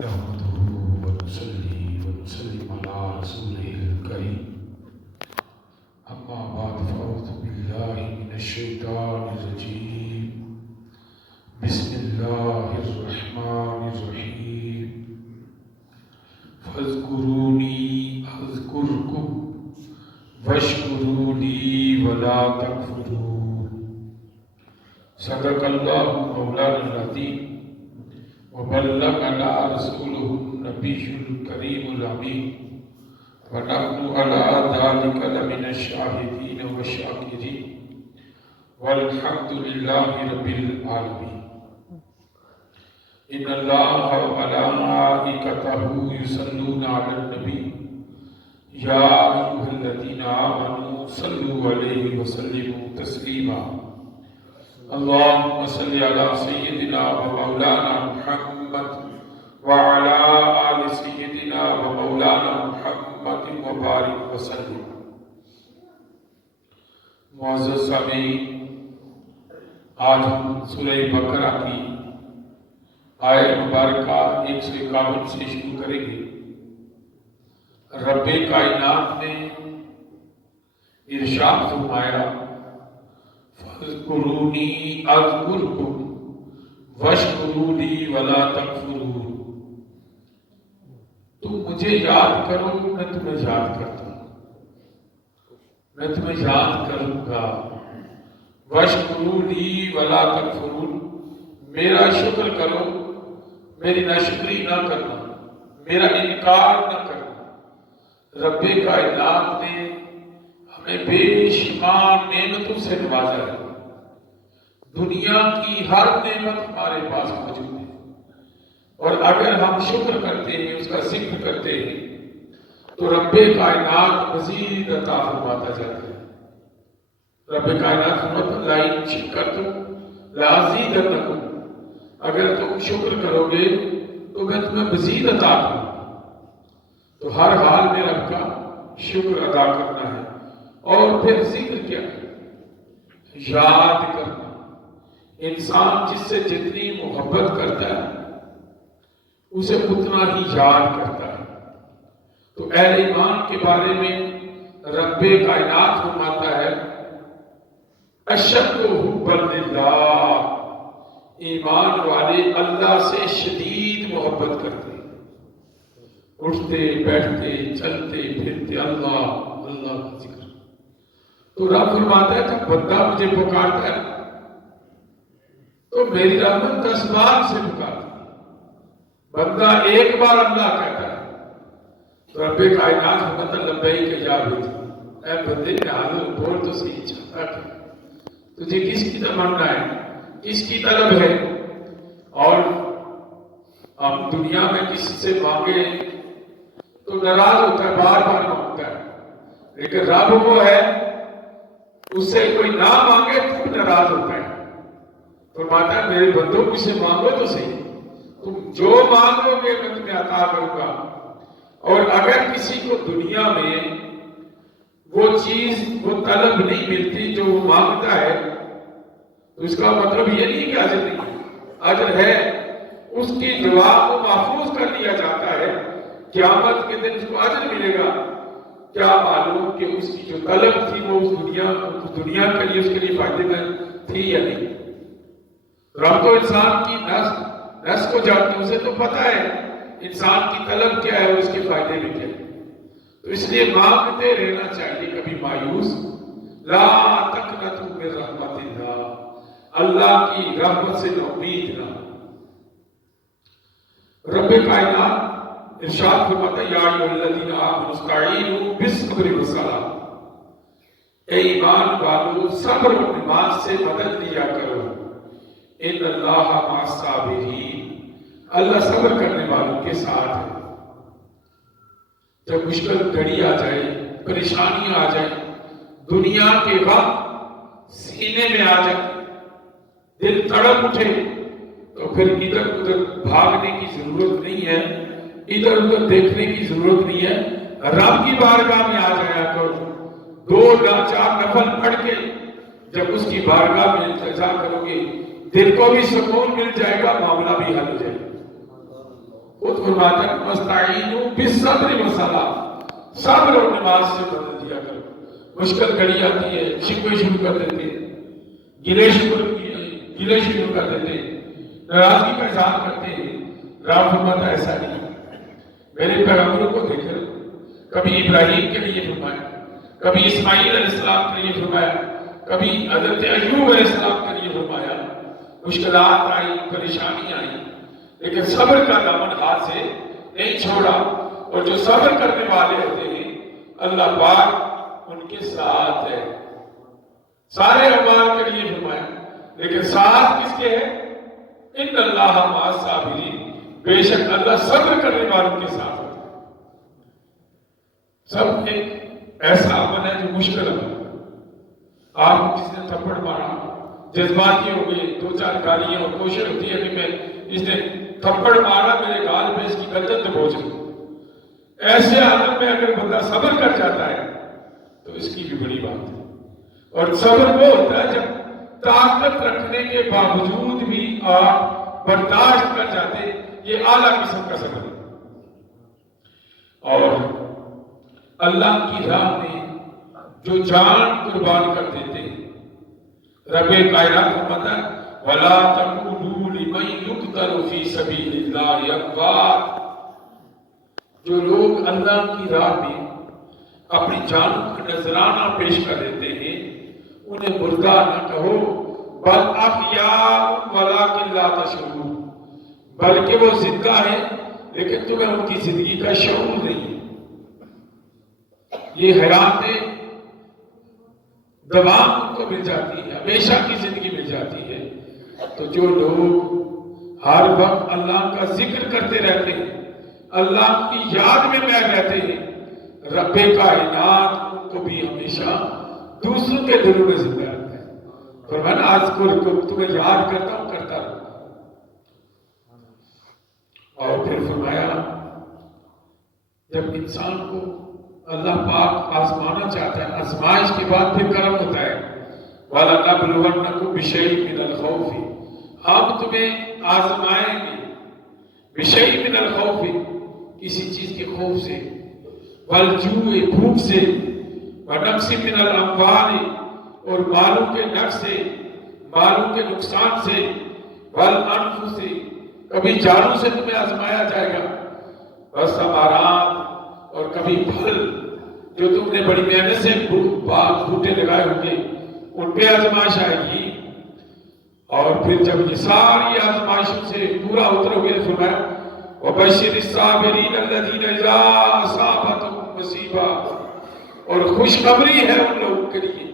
نحمده ونصلي ونسلم على رسوله الكريم أما بعد فأعوذ بالله من الشيطان الرجيم بسم الله الرحمن الرحيم فاذكروني أذكركم واشكروا لي ولا تكفرون صدق الله مولانا العظيم وبلغنا رسوله النبي الكريم الأمين ونحن على ذلك لمن الشاهدين والشاكرين والحمد لله رب العالمين إن الله وملائكته يصلون على النبي يا أيها الذين آمنوا صلوا عليه وسلموا تسليما اللهم صل على سيدنا ومولانا محمد وعلى آل سيدنا ومولانا محمد وبارك وسلم. معزز سامعین، آج ہم سورہ بقرہ کی آیت مبارکہ 151 سے شروع کریں گے. رب کائنات نے ارشاد فرمایا فاذکرونی اذکرکم واشکروا لی ولا تکفرون. تم مجھے یاد کرو، میں تمہیں یاد کرتا ہوں، میں تمہیں یاد کروں گا. واشکروا لی ولا تکفرون، میرا شکر کرو، میری ناشکری نہ کرنا، میرا انکار نہ کرنا. رب کائنات نے ہمیں بے شمار نعمتوں سے نوازا ہے. دنیا کی ہر نعمت ہمارے پاس موجود ہے، اور اگر ہم شکر کرتے ہیں، اس کا ذکر کرتے ہیں، تو رب کائنات مزید عطا فرماتا جاتا ہے. رب کائنات فرماتا ہے لئن شکرتم لأزیدنکم، اگر تم شکر کرو گے تو میں تمہیں مزید عطا کروں. تو ہر حال میں رب کا شکر ادا کرنا ہے. اور پھر ذکر کیا ہے؟ یاد کرنا. انسان جس سے جتنی محبت کرتا ہے اسے اتنا ہی یاد کرتا ہے. تو اہل ایمان کے بارے میں رب کائنات فرماتا ہے اشد حبا للہ، ایمان والے اللہ سے شدید محبت کرتے ہیں. اٹھتے بیٹھتے چلتے پھرتے اللہ اللہ کا ذکر. تو رب فرماتا ہے جب بندہ مجھے پکارتا ہے تو میری رحمت 10 بار سے پکارتا ہے. بندہ ایک بار اللہ کہتا ہے تو رب کائنات فرماتا ہے لبیک یا عبدی، اے بندے میں حاضر بول تو صحیح، چاہتا ہے تجھے کس کی تمنا ہے، کس کی طلب ہے. اور ہم دنیا میں کسی سے مانگے تو ناراض ہوتا ہے، بار بار مانگتا ہے. لیکن رب وہ ہے اس سے کوئی نہ مانگے تو ناراض ہوتا ہے. فرماتا ہے میرے بندوں مجھ سے مانگو تو صحیح، تم جو مانگو گے میں تمہیں عطا کروں گا. اور اگر کسی کو دنیا میں وہ چیز وہ طلب نہیں ملتی جو وہ مانگتا ہے تو اس کا مطلب یہ نہیں کہ اجر نہیں، اجر ہے. اس کی دعا کو محفوظ کر لیا جاتا ہے، قیامت کے دن اس کو اجر ملے گا. کیا معلوم کہ اس کی جو طلب تھی وہ اس دنیا کے لیے اس کے لیے فائدے میں تھی یا نہیں. رب تو انسان کی نفس کو جانتے ہیں، اسے تو پتہ ہے انسان کی طلب کیا ہے اور اس کے فائدے میں کیا ہے. تو اس لیے مانگتے رہنا چاہیے، کبھی مایوس لا تقنطوا من رحمت اللہ، اللہ کی رحمت سے امید نہ. رب کائنات ارشاد فرماتا ہے یا ایھا الذین آمنوا استعینوا بالصبر والصلاۃ، اے ایمان والو صبر و نماز سے مدد لیا کرو. ان اللہ مع الصابرین، اللہ صبر کرنے والوں کے ساتھ ہے. جب مشکل گھڑی آ جائے، پریشانیاں آ جائیں، دنیا کے وقت سینے میں آ جائے، دل تڑپ اٹھے، تو پھر ادھر ادھر بھاگنے کی ضرورت نہیں ہے، ادھر ادھر دیکھنے کی ضرورت نہیں ہے. رب کی بارگاہ میں آ جایا کرو. 2-4 نفل پڑھ کے جب اس کی بارگاہ میں التجا کرو گے، دل کو بھی سکون مل جائے گا، معاملہ بھی حل ہو جائے گا. خود فرماتا ہے مستعینوا بالصبر والصلاۃ، صبر اور نماز سے بدل دیا کرو۔ مشکل گھڑی آتی ہے، شکوے شروع کر دیتے، گلے شروع کر دیتے، ناراضگی کا اظہار کرتے ہیں۔ رب فرماتا ایسا نہیں، میرے پیغمبروں کو دیکھ کر کبھی ابراہیم کے لیے فرمایا، کبھی اسماعیل علیہ السلام کے لیے فرمایا، کبھی حضرت ایوب علیہ السلام کے لیے فرمایا۔ مشکلات آئی، پریشانی آئی، لیکن صبر کا دامن ہاتھ سے نہیں چھوڑا، اور جو صبر کرنے والے ہوتے ہیں اللہ پاک ان کے ساتھ ہے۔ سارے اعمال کے لیے فرمایا، لیکن ساتھ کس کے ہے؟ ان اللہ مع الصابرین، بے شک اللہ صبر کرنے والوں کے ساتھ ہے۔ سب ایک ایسا عمل ہے جو مشکل عمل ہے۔ آپ کو کسی نے تھپڑ مارا، جذباتی ہو گئے، دو چار گالیاں اور کوشش ہوتی ہے کہ میں اس نے تھپڑ مارا میرے گال پہ اس کی گردن تو پہنچ گئی۔ ایسے حالت میں اگر بندہ صبر کر جاتا ہے تو اس کی بھی بڑی بات ہے۔ اور صبر وہ ہوتا ہے جب طاقت رکھنے کے باوجود بھی آپ برداشت کر جاتے، یہ اعلیٰ قسم کا صبر ہے۔ اور اللہ کی راہ میں جو جان قربان کر دیتے ہیں، رب کائنات فرماتا ہے وَلَا تَقُولُوا لِمَن يُقْتَلُ فِي سَبِيلِ اللَّهِ أَمْوَاتٌ، جو لوگ اللہ کی راہ میں اپنی جان کا نذرانہ پیش کر دیتے ہیں انہیں مردہ نہ کہو، بل احیاء وَلَٰكِن لَا تَشْعُرُونَ، بلکہ وہ زندہ ہیں لیکن تمہیں ان کی زندگی کا شعور نہیں ہے۔ یہ حیات دوام ان کو مل جاتی ہے، ہمیشہ کی زندگی مل جاتی ہے۔ تو جو لوگ ہر وقت اللہ کا ذکر کرتے رہتے ہیں، اللہ کی یاد میں مہر رہتے ہیں، رب کائنات ان کو بھی ہمیشہ دوسروں کے دلوں میں زندہ رہتا ہے۔ فرمایا آج کو تمہیں یاد کرتا ہوں، کرتا رہوں۔ اور پھر فرمایا جب انسان کو اللہ پاک آزمانا چاہتا ہے، آزمائش کے بعد پھر کرم ہوتا ہے۔ وَلَنَبْلُوَنَّكُم بِشَيْءٍ مِّنَ الْخَوْفِ، ہم تمہیں آزمائیں گے، بِشَيْءٍ مِّنَ الْخَوْفِ، کسی چیز کے خوف سے، وَالْجُوعِ، بھوک سے، وَنَقْصٍ مِّنَ الْأَمْوَالِ، اور مالوں کے نقص سے، مالوں کے نقصان سے، وَالْأَنفُسِ، کبھی جانوں سے تمہیں آزمایا جائے گا، وَالثَّمَرَاتِ، اور کبھی پھل جو تم نے بڑی محنت سے بوٹے لگائے ہوں گے ان پہ آزمائش آئے گی۔ اور پھر جب یہ ساری آزمائشوں سے پورا اترو گے تو فرمایا وَبَشِّرِ الصَّابِرِينَ الَّذِينَ إِذَا أَصَابَتْهُم مُّصِیبَةٌ، اور خوشخبری ہے ان لوگوں کے لیے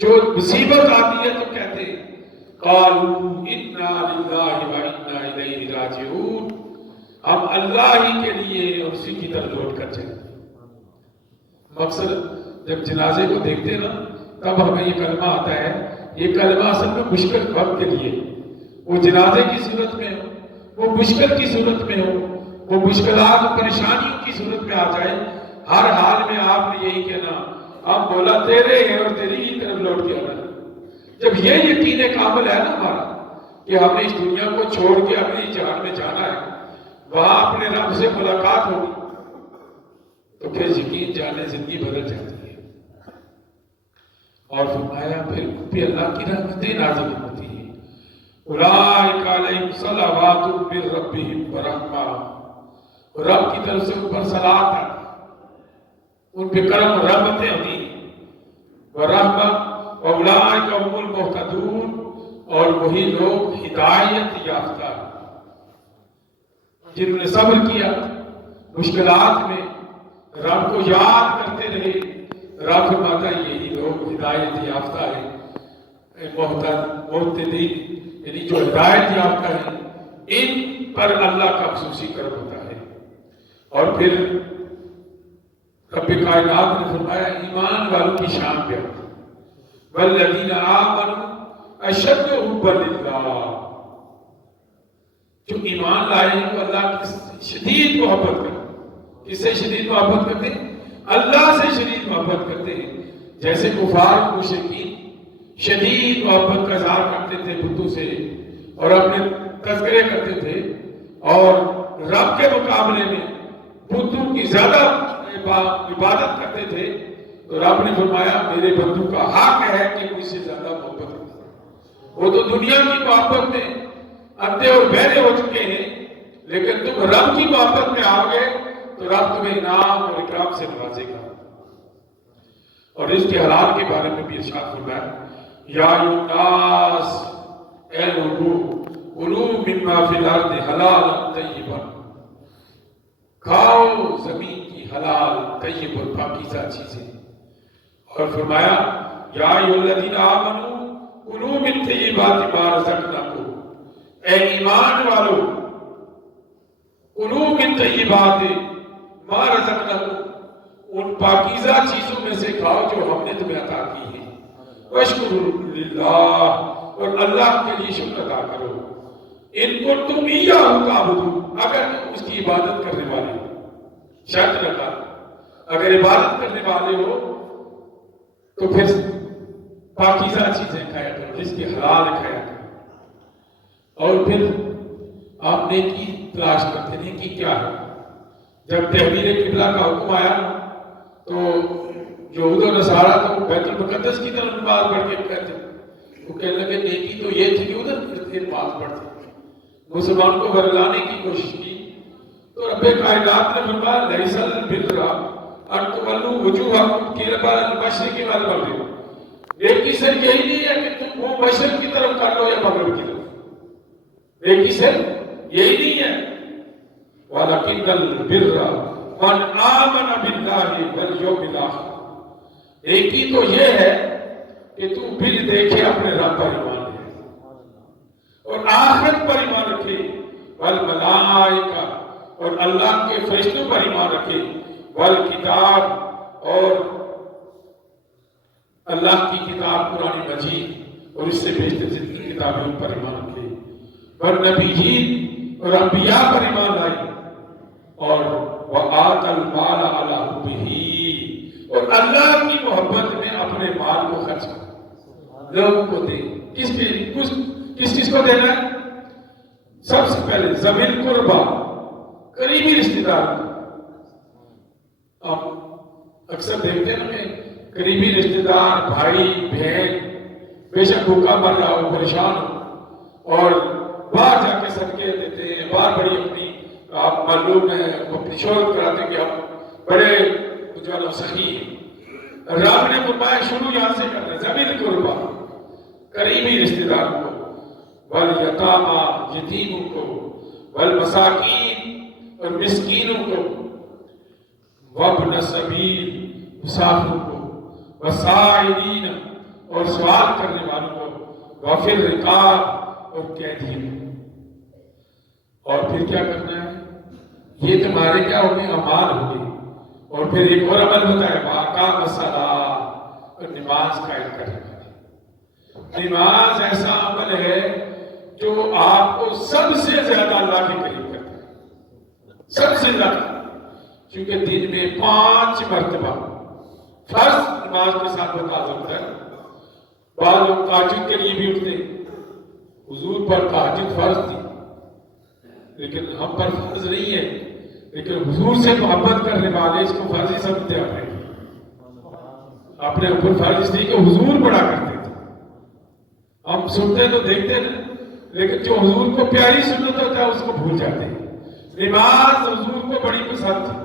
جو مصیبت آتی ہے تو کہتے ہیں قَالُوا إِنَّا لِلَّهِ وَإِنَّا إِلَيْهِ رَاجِعُونَ، ہم اللہ ہی کے لیے اور اسی کی طرف لوٹ کر چلیں۔ مقصد جب جنازے کو دیکھتے نا تب ہمیں یہ کلمہ آتا ہے، یہ کلمہ اصل میں مشکل وقت کے لیے، وہ جنازے کی صورت میں ہو، وہ مشکل کی صورت میں ہو، وہ مشکلات و پریشانیوں کی صورت میں آ جائے، ہر حال میں آپ نے یہی کہنا اب مولا تیرے ہیں اور تیری ہی طرف لوٹ کے آنا۔ جب یہ یقین کامل ہے نا ہمارا کہ ہم نے اس دنیا کو چھوڑ کے اپنی جہان میں جانا ہے، وہاں اپنے رب سے ملاقات ہوگی، تو پھر یقین جانے زندگی بدل جاتی ہے۔ اور فرمایا پھر ان پہ اللہ کی رحمتیں نازل ہوتی ہیں، اولئک علیہم صلوات من ربہم ورحمہ، رب کی طرف سے ان پر صلوات ہے، ان پہ کرم و رحمتیں ہوتی ہیں، ورحمہ، اولئک هم المہتدون، اور وہی لوگ ہدایت یافتہ جنہوں نے صبر کیا، مشکلات میں رب کو یاد کرتے رہے، رب فرماتا ہے یہی لوگ ہدایت یافتہ ہیں، محتدین، یعنی جو ہدایت یافتہ ہیں ان پر اللہ کا خصوصی کرم ہوتا ہے۔ اور پھر رب کائنات نے فرمایا ایمان والوں کی شان پہ والذین آمنوا اشد حبا للہ، جو ایمان لائے ہیں وہ اللہ کی شدید محبت کرتے ہیں۔ کس سے شدید محبت کرتے ہیں؟ اللہ سے شدید محبت کرتے ہیں۔ جیسے کفار مشرکین شدید محبت کا اظہار کرتے تھے بتوں سے اور اپنے تذکرے کرتے تھے، اور رب کے مقابلے میں بتوں کی زیادہ عبادت کرتے تھے تو رب نے فرمایا میرے بندوں کا حق ہے کہ مجھ سے زیادہ محبت کریں۔ وہ تو دنیا کی محبت میں اندھے اور بہرے ہو چکے ہیں، لیکن تم رب کی محبت میں آؤ گے تو رب تمہیں انعام اور اکرام سے نوازے گا۔ اور اس کے حلال کے بارے میں بھی ارشاد فرمایا یا الناس، اے لوگو، کلوا مما فی الارض حلالا طیبا، کھاؤ زمین کی حلال طیب اور پاکیزہ چیزیں۔ اور فرمایا یا ایھا الذین آمنوا کلوا من طیبات ما رزقناکم، اے ایمان والو کلوا من طیبات ما رزقناکم، ان پاکیزہ چیزوں میں سے کھاؤ جو ہم نے تمہیں عطا کی ہیں، واشکروا للہ، اور اللہ کے لیے شکر ادا کرو، ان کنتم ایاہ تعبدون، اگر تم اس کی عبادت کرنے والے ہو۔ شرط لگا اگر عبادت کرنے والے ہو تو پھر پاکیزہ چیزیں کھایا کرو، جس کی حلال کھایا کرو۔ اور پھر آپ نیکی تلاش کرتے، نیکی کیا ہے؟ جب تحویل قبلہ کا حکم آیا تو یہود و نصارہ تو بیت المقدس کی طرف نماز پڑھ کے کہتے، وہ کہنے لگے نیکی تو یہ تھی کہ ادھر نماز پڑھتے، مسلمان کو برلانے کی کوشش کی تو رب کائنات نے فرمایا لیس البر ان تولوا وجوہکم قبل المشرق والمغرب، نیکی صرف یہی نہیں ہے کہ تم وہ مشرق کی طرف کر لو یا مغرب کی طرف، نیکی صرف یہی نہیں ہے، ولکن البر من آمن باللہ والیوم الآخر، نیکی تو یہ ہے کہ تو بل دیکھے اپنے رب پر ایمان لے اور آخرت پر ایمان رکھے، والملائکہ، اور اللہ کے فرشتوں پر ایمان رکھے، والکتاب، اور اللہ کی کتاب قرآن مجید اور اس سے بیشتر جتنی کتابیں ان پر ایمان رکھے، والنبیین، اور انبیاء پر ایمان لائے، اور وآت المال علی حبہ، اور اللہ کی محبت میں اپنے مال کو خرچ کرو، لوگوں کو دے۔ کس کو دینا ہے؟ سب سے پہلے ذوی القربہ، قریبی رشتہ دار۔ آپ اکثر دیکھتے ہیں کہ قریبی رشتہ دار، بھائی بہن، بے شک بھوکا مر رہا ہو، پریشان ہو، اور باہر جا کے صدقے دیتے ہیں، باہر بڑی اپنی آپ معلوم ہے اپنی شہرت کراتے ہیں کہ آپ بڑے جو سخی ہیں۔ رب نے فرمایا شروع یہاں سے کرنا ہے، ذوی القربہ، قریبی رشتہ دار کو، والیتامیٰ، یتیموں کو، والمساکین، اور مسکینوں کو، وابن السبیل، مسافروں کو، والسائلین، اور سوال کرنے والوں کو، وفی الرقاب، اور قیدیوں کو۔ اور پھر کیا کرنا ہے؟ یہ تمہارے کیا ہو گئے؟ اعمال ہو گئے۔ اور پھر ایک اور عمل بتایا وَأَقَامَ الصَّلَاةَ، اور نماز قائم کرنے والے۔ نماز ایسا عمل ہے جو آپ کو سب سے زیادہ اللہ کے قریب کرتا ہے، سب سے زیادہ، کیونکہ دن میں 5 مرتبہ فرض نماز کے ساتھ بتاز ہوتا ہے۔ بعض لوگ تہجد کے لیے بھی اٹھتے ہیں، حضور پر تہجد فرض تھی لیکن ہم پر فرض نہیں ہے، لیکن حضور سے محبت کرنے والے اس کو فرض ہی سمجھتے ہیں، اپنے اوپر فرض اس لیے کہ حضور پڑھا کرتے تھے۔ ہم سنتے تو دیکھتے ہیں لیکن جو حضور کو پیاری سنت ہوتا ہے اس کو بھول جاتے ہیں۔ نماز حضور کو بڑی پسند تھی،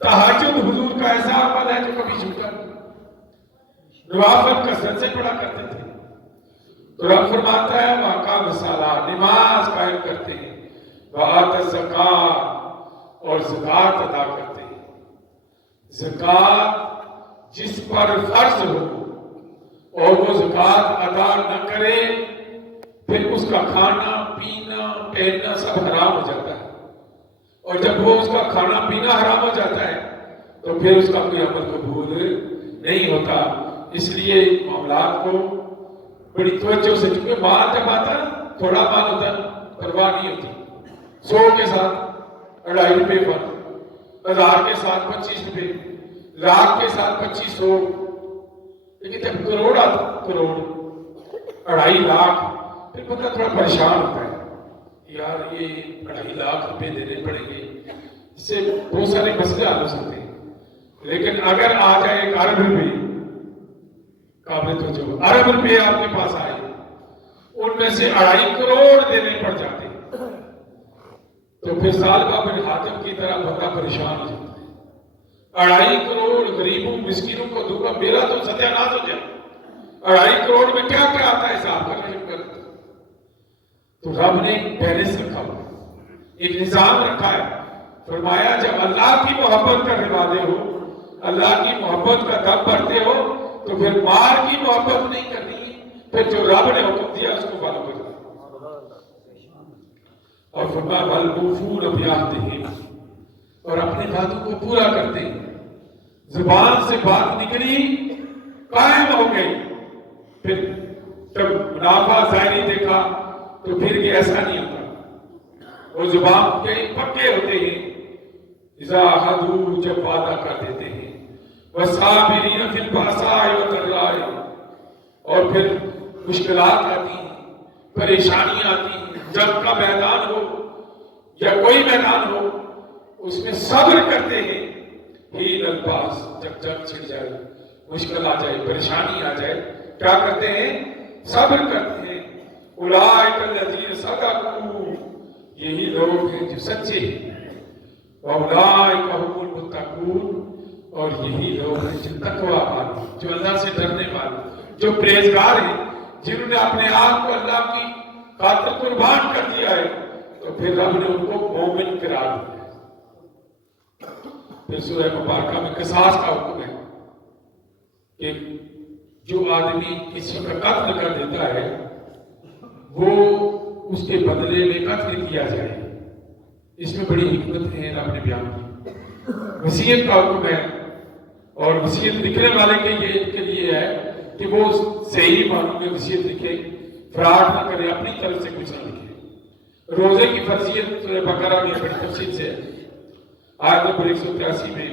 تہجد حضور کا ایسا عمل ہے جو کبھی چھوٹا نہیں، نوافل کثرت سے پڑھا کرتے تھے۔ تو رب فرماتا ہے وَأَقَامَ الصَّلَاةَ، نماز قائم کرتے ہیں، وَآتَ الزَّکَاةَ، اور زکوٰۃ ادا کرتے ہیں۔ زکوٰۃ جس پر فرض ہو اور وہ زکوٰۃ ادا نہ کرے پھر اس کا کھانا پینا پہننا سب حرام ہو جاتا ہے، اور جب وہ اس کا کھانا پینا حرام ہو جاتا ہے تو پھر اس کا کوئی عمل قبول نہیں ہوتا۔ اس لیے معاملات کو بڑی توجہ سے، چونکہ مال جب آتا ہے تھوڑا مال ہوتا ہے پرواہ نہیں ہوتی، 100 کے ساتھ 2.5 روپے پر، 1000 کے ساتھ 25 روپے، لاکھ کے ساتھ 2500، لیکن جب کروڑ آتا، کروڑ 2.5 لاکھ، پھر پتہ تھوڑا پریشان ہوتا ہے۔ یار یہ 2.5 لاکھ روپے دینے پڑیں گے، اس سے بہت سارے مسئلے حل ہو سکتے ہیں، لیکن اگر آ جائے 1 ارب روپے، قابل تو جو ارب روپے آپ کے پاس آئے، ان میں سے 2.5 کروڑ دینے پڑ جاتے ہیں، تو پھر ثعلبہ بن حاتم کی طرح بندہ پریشان ہو جاتا ہے۔ 2.5 کروڑ غریبوں مسکینوں کو دوں گا، میرا تو ستیہ ناش ہو جائے۔ 2.5 کروڑ میں کیا کیا آتا ہے حساب کر تو رب نے ایک بیلنس رکھا ہوا، ایک نظام رکھا ہے۔ فرمایا جب اللہ کی محبت کرنے والے ہو، اللہ کی محبت کا دم بھرتے ہو، تو پھر مال کی محبت نہیں کرنی، پھر جو رب نے حکم دیا اس کو فالو کرنا۔ اور فرمایا وَالْمُوفُونَ بِعَهْدِهِمْ، اور اپنے وعدوں کو پورا کرتے ہیں۔ زبان سے بات نکلی، قائم ہو گئی، پھر جب منافع ظاہری دیکھا تو پھر یہ ایسا نہیں ہوتا، وہ زبان کے پکے ہوتے ہیں۔ اذا عہدوا، جب وعدہ کر دیتے ہیں، وَالصَّابِرِينَ فِي الْبَأْسَاءِ وَالضَّرَّاءِ، اور پھر مشکلات آتی ہیں، پریشانیاں آتی ہیں، جنگ کا میدان ہو یا کوئی میدان ہو، اس میں صبر کرتے ہیں۔ حین الباس، جب جنگ چھڑ جائے، مشکل آ جائے، پریشانی آ جائے، کیا کرتے ہیں؟ صبر کرتے ہیں۔ اولئک الذین صدقوا، یہی لوگ ہیں جو سچے ہیں۔ واولئک هم المتقون، اور یہی لوگ ہیں جو تقوی والے، جو اللہ سے ڈرنے والے، جو پرہیزگار ہیں، جنہوں نے اپنے آپ کو اللہ کی خاطر قربان کر دیا ہے، تو پھر رب نے ان کو مومن قرار دیا ہے۔ پھر سورہ مبارکہ میں قصاص کا حکم ہے کہ جو آدمی کسی کا قتل کر دیتا ہے وہ اس کے بدلے میں قتل کیا جائے۔ اس میں بڑی حکمت ہے، رب نے بیان کی۔ وصیت کا حکم ہے، اور وصیت لکھنے والے کے لیے ہے کہ وہ صحیح معنوں میں وصیت لکھے، فراڈ نہ کرے، اپنی طرف سے کچھ نہ لکھے۔ روزے کی فرضیت سورہ بقرہ میں بڑی تفصیل سے ہے۔ آیت نمبر 183 میں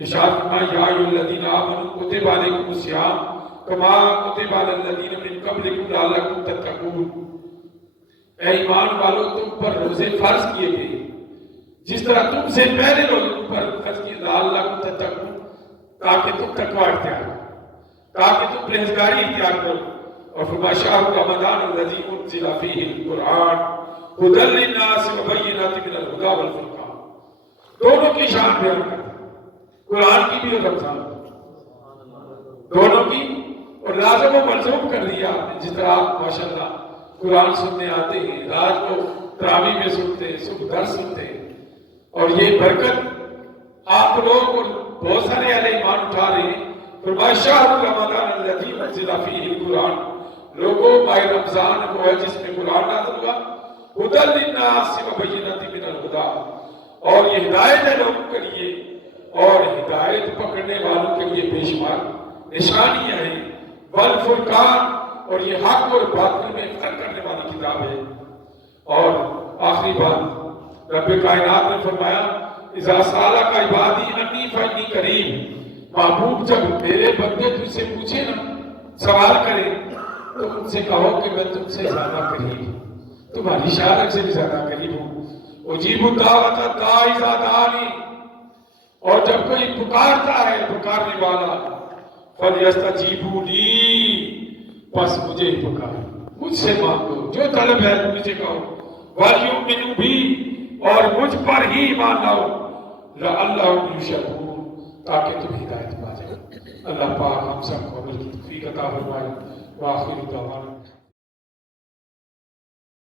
ارشاد فرمایا یا ایھا الذین آمنوا کتب علیکم الصیام کما کتب علی الذین من قبلکم لعلکم تتقون، اے ایمان والو تم پر روزے فرض کیے گئے جس طرح تم سے پہلے لوگوں پر فرض کیے، لعلکم تتقون، تاکہ تم تقوی اختیار کرو، تاکہ تم پرہیزگاری اختیار کرو۔ اور فرمایا شہر رمضان الذی انزل فیہ القرآن ھدی للناس وبینات من الھدی والفرقان، دونوں کی شان بیان کرتا ہے، قرآن کی بھی اور رمضان دونوں کی، اور لازم و ملزوم کر دیا آپ نے۔ جس طرح آپ ماشاءاللہ قرآن سننے آتے ہیں، رات کو تراویح میں سنتے ہیں، صبح درس سنتے ہیں، اور یہ برکت آپ لوگ اور بہت سارے اہل ایمان اٹھا رہے ہیں۔ فرمایا شہر رمضان الذی انزل فیہ القرآن، لوگوں ماہ رمضان وہ ہے جس میں قرآن نازل ہوا، ھدی للناس وبینات من الھدی، اور یہ ہدایت ہے لوگوں کے لیے، اور ہدایت پکڑنے والوں کے لیے بے شمار نشانیاں ہیں، والفرقان، اور یہ حق اور باطل میں فرق کرنے والی کتاب ہے۔ اور آخری بات رب کائنات نے فرمایا اذا سالک عبادی انی فانی قریب، محبوب جب میرے بندے تجھ سے پوچھے نا، سوال کریں، تو ان سے کہو کہ میں تم سے زیادہ قریب ہوں، تمہاری شارک سے بھی زیادہ قریب ہوں۔ اجیب الدعوۃ الداعی اذا دعانی، اور جب کوئی پکارتا ہے پکارنے والا، فلیستجیبوا لی، بس مجھے ہی پکارو، مجھ سے مانگو، جو طلب ہے مجھے کہو، ولیؤمنوا بی، اور مجھ پر ہی ایمان لاؤ، لعلہم یرشدون، تاکہ تم ہدایت پا جاؤ۔ اللہ پاک ہم سب کو عمل کی توفیق عطا فرمائے۔ وآخر دعوانا